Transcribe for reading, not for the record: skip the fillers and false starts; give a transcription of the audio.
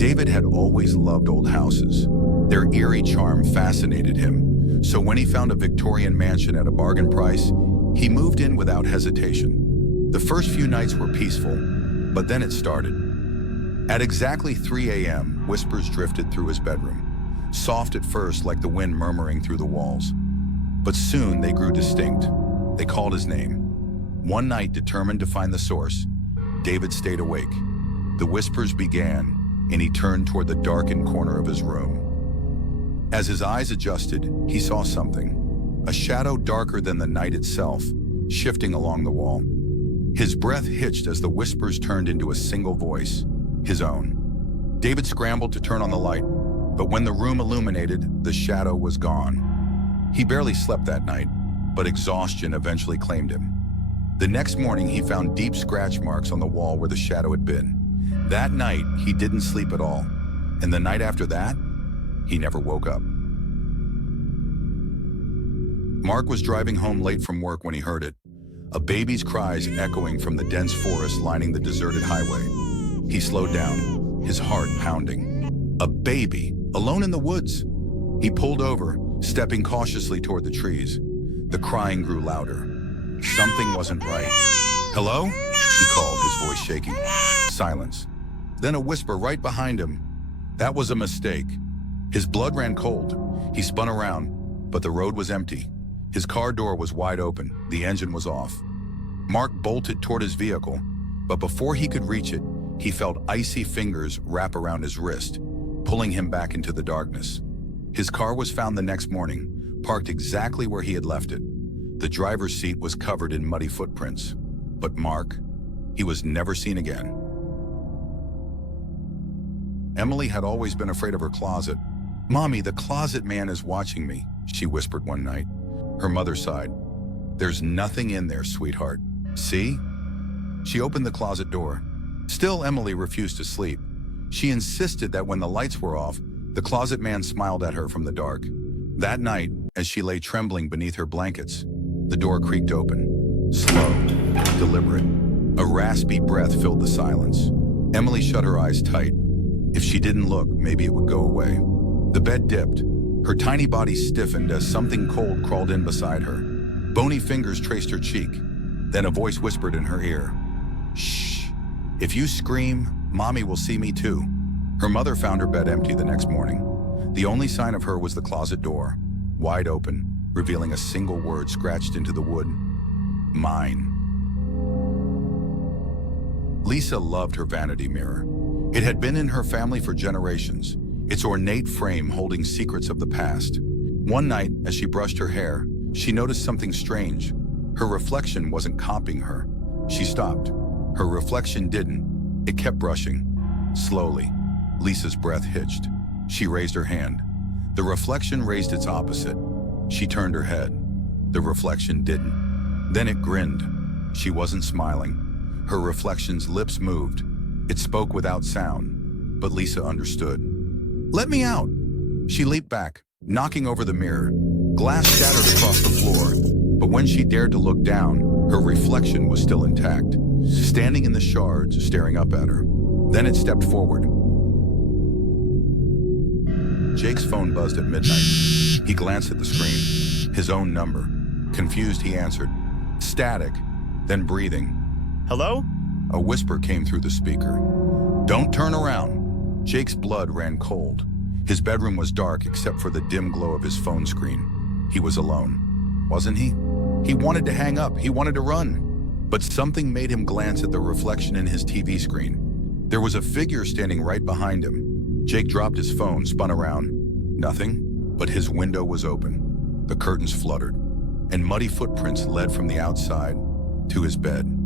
David had always loved old houses. Their eerie charm fascinated him, so when he found a Victorian mansion at a bargain price, he moved in without hesitation. The first few nights were peaceful, but then it started. At exactly 3 a.m., whispers drifted through his bedroom, soft at first like the wind murmuring through the walls. But soon they grew distinct. They called his name. One night, determined to find the source, David stayed awake. The whispers began, and he turned toward the darkened corner of his room. As his eyes adjusted, he saw something, a shadow darker than the night itself, shifting along the wall. His breath hitched as the whispers turned into a single voice, his own. David scrambled to turn on the light, but when the room illuminated, the shadow was gone. He barely slept that night, but exhaustion eventually claimed him. The next morning, he found deep scratch marks on the wall where the shadow had been. That night, he didn't sleep at all, and the night after that, he never woke up. Mark was driving home late from work when he heard it, a baby's cries echoing from the dense forest lining the deserted highway. He slowed down, his heart pounding. A baby, alone in the woods. He pulled over, stepping cautiously toward the trees. The crying grew louder. Something wasn't right. "Hello?" he called, his voice shaking. Silence. Then a whisper right behind him. That was a mistake. His blood ran cold. He spun around, but the road was empty. His car door was wide open. The engine was off. Mark bolted toward his vehicle, but before he could reach it, he felt icy fingers wrap around his wrist, pulling him back into the darkness. His car was found the next morning, parked exactly where he had left it. The driver's seat was covered in muddy footprints. But Mark, he was never seen again. Emily had always been afraid of her closet. "Mommy, the closet man is watching me," she whispered one night. Her mother sighed. "There's nothing in there, sweetheart. See?" She opened the closet door. Still, Emily refused to sleep. She insisted that when the lights were off, the closet man smiled at her from the dark. That night, as she lay trembling beneath her blankets, the door creaked open. Slow, deliberate. A raspy breath filled the silence. Emily shut her eyes tight. If she didn't look, maybe it would go away. The bed dipped. Her tiny body stiffened as something cold crawled in beside her. Bony fingers traced her cheek. Then a voice whispered in her ear, "Shh. If you scream, Mommy will see me too." Her mother found her bed empty the next morning. The only sign of her was the closet door, wide open, revealing a single word scratched into the wood. "Mine." Lisa loved her vanity mirror. It had been in her family for generations, its ornate frame holding secrets of the past. One night, as she brushed her hair, she noticed something strange. Her reflection wasn't copying her. She stopped. Her reflection didn't. It kept brushing. Slowly, Lisa's breath hitched. She raised her hand. The reflection raised its opposite. She turned her head. The reflection didn't. Then it grinned. She wasn't smiling. Her reflection's lips moved. It spoke without sound, but Lisa understood. "Let me out!" She leaped back, knocking over the mirror. Glass shattered across the floor, but when she dared to look down, her reflection was still intact, standing in the shards, staring up at her. Then it stepped forward. Jake's phone buzzed at midnight. He glanced at the screen. His own number. Confused, he answered. Static, then breathing. "Hello?" A whisper came through the speaker. "Don't turn around." Jake's blood ran cold. His bedroom was dark except for the dim glow of his phone screen. He was alone, wasn't he? He wanted to hang up. He wanted to run. But something made him glance at the reflection in his TV screen. There was a figure standing right behind him. Jake dropped his phone, spun around. Nothing, but his window was open. The curtains fluttered, and muddy footprints led from the outside to his bed.